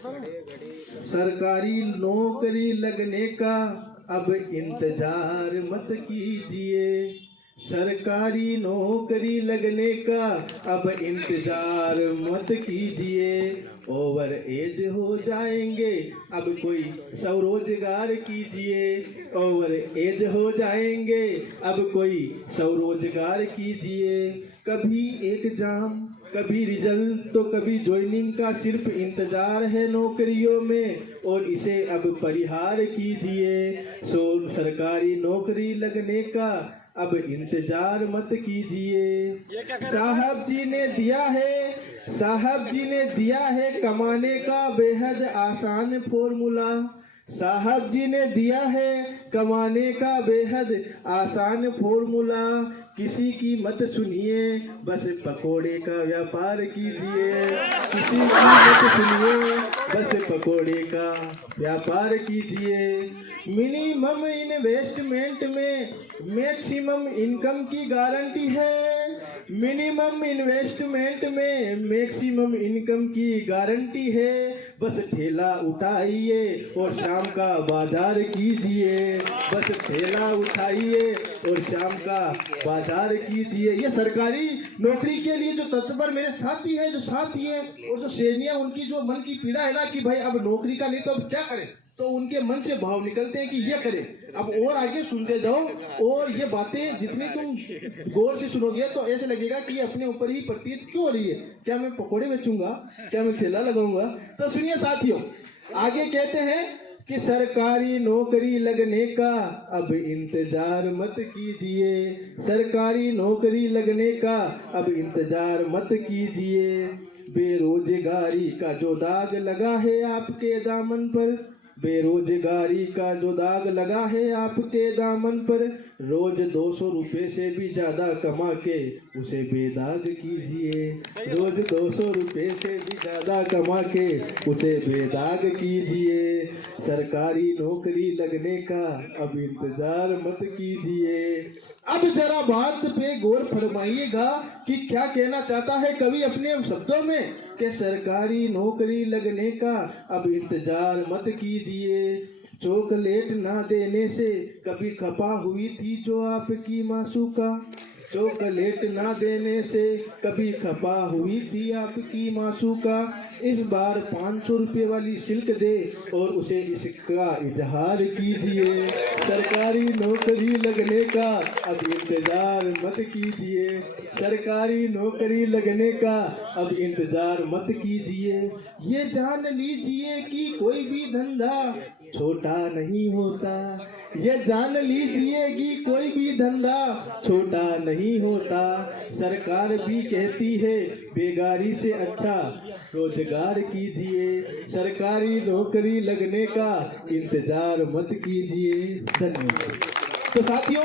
सरकारी नौकरी लगने का अब इंतजार मत कीजिए, सरकारी नौकरी लगने का अब इंतजार मत कीजिए। ओवर एज हो जाएंगे अब कोई स्वरोजगार कीजिए, ओवर एज हो जाएंगे अब कोई स्वरोजगार कीजिए। कभी एग्जाम कभी रिजल्ट तो कभी ज्वाइनिंग का सिर्फ इंतजार है नौकरियों में, और इसे अब परिहार कीजिए। सरकारी नौकरी लगने का अब इंतजार मत कीजिए। साहब जी ने दिया है, साहब जी ने दिया है कमाने का बेहद आसान फॉर्मूला, साहब जी ने दिया है कमाने का बेहद आसान फॉर्मूला। किसी की मत सुनिए, बस पकोड़े का व्यापार कीजिए, किसी की मत सुनिए, बस पकोड़े का व्यापार कीजिए। मिनिमम इन्वेस्टमेंट में मैक्सिमम इनकम की गारंटी है, मिनिमम इन्वेस्टमेंट में मैक्सिमम इनकम की गारंटी है। बस ठेला उठाइए और शाम का बाजार कीजिए, बस ठेला उठाइए और शाम का बाजार कीजिए। ये सरकारी नौकरी के लिए जो तत्पर मेरे साथी है, जो साथी है और जो श्रेणियां, उनकी जो मन की पीड़ा है ना कि भाई अब नौकरी का नहीं तो अब क्या करें, तो उनके मन से भाव निकलते हैं कि ये करें। अब और आगे सुनते जाओ, और ये बातें जितनी तुम गौर से सुनोगे तो ऐसे लगेगा कि ये अपने ऊपर ही प्रतीत क्यों हो रही है। क्या मैं पकोड़े बेचूंगा, क्या मैं ठेला लगाऊंगा? तो सुनिए साथियों, आगे कहते हैं कि सरकारी नौकरी लगने का अब इंतजार मत कीजिए, सरकारी नौकरी लगने का अब इंतजार मत कीजिए। बेरोजगारी का जो दाग लगा है आपके दामन पर, बेरोजगारी का जो दाग लगा है आपके दामन पर, रोज 200 रुपए से भी ज्यादा कमा के उसे बेदाग कीजिए, रोज 200 रुपए से भी ज्यादा कमा के उसे बेदाग कीजिए। सरकारी नौकरी लगने का अब इंतजार मत कीजिए। अब जरा बात पे गौर फरमाइएगा कि क्या कहना चाहता है कवि अपने शब्दों में, कि सरकारी नौकरी लगने का अब इंतजार मत कीजिए। चॉकलेट ना देने से कभी खपा हुई थी जो आपकी मासूका, चॉकलेट ना देने से कभी खपा हुई थी आपकी मासूका। इस बार 500 रुपये वाली सिल्क दे और उसे इसका इजहार कीजिए। सरकारी नौकरी लगने का अब इंतजार मत कीजिए, सरकारी नौकरी लगने का अब इंतजार मत कीजिए। ये जान लीजिए कि कोई भी धंधा छोटा नहीं होता, ये जान लीजिए कि कोई भी धंधा छोटा नहीं होता। सरकार भी कहती है बेगारी से अच्छा रोजगार कीजिए, सरकारी नौकरी लगने का इंतजार मत कीजिए। धन्यवाद। तो साथियों,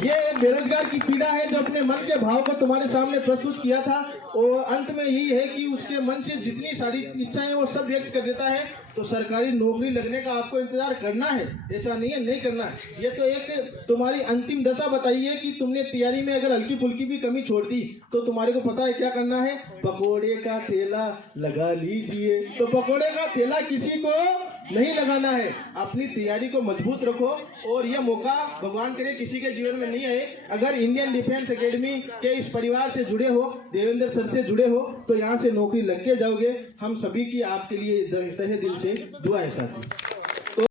ये बेरोजगार की पीड़ा है जो अपने मन के भाव को तुम्हारे सामने प्रस्तुत किया था, और अंत में यही है कि उसके मन से जितनी सारी इच्छाएं वो सब व्यक्त कर देता है। तो सरकारी नौकरी लगने का आपको इंतजार करना है, ऐसा नहीं है नहीं करना है। ये तो एक तुम्हारी अंतिम दशा बताई है कि तुमने तैयारी में अगर हल्की फुल्की भी कमी छोड़ दी तो तुम्हारे को पता है क्या करना है, पकोड़े का ठेला लगा लीजिए। तो पकोड़े का ठेला किसी को नहीं लगाना है, अपनी तैयारी को मजबूत रखो, और यह मौका भगवान करे किसी के जीवन में नहीं आए। अगर इंडियन डिफेंस एकेडमी के इस परिवार से जुड़े हो, देवेंद्र सर से जुड़े हो, तो यहाँ से नौकरी लग के जाओगे। हम सभी की आपके लिए तहे दिल से दुआ है साथी।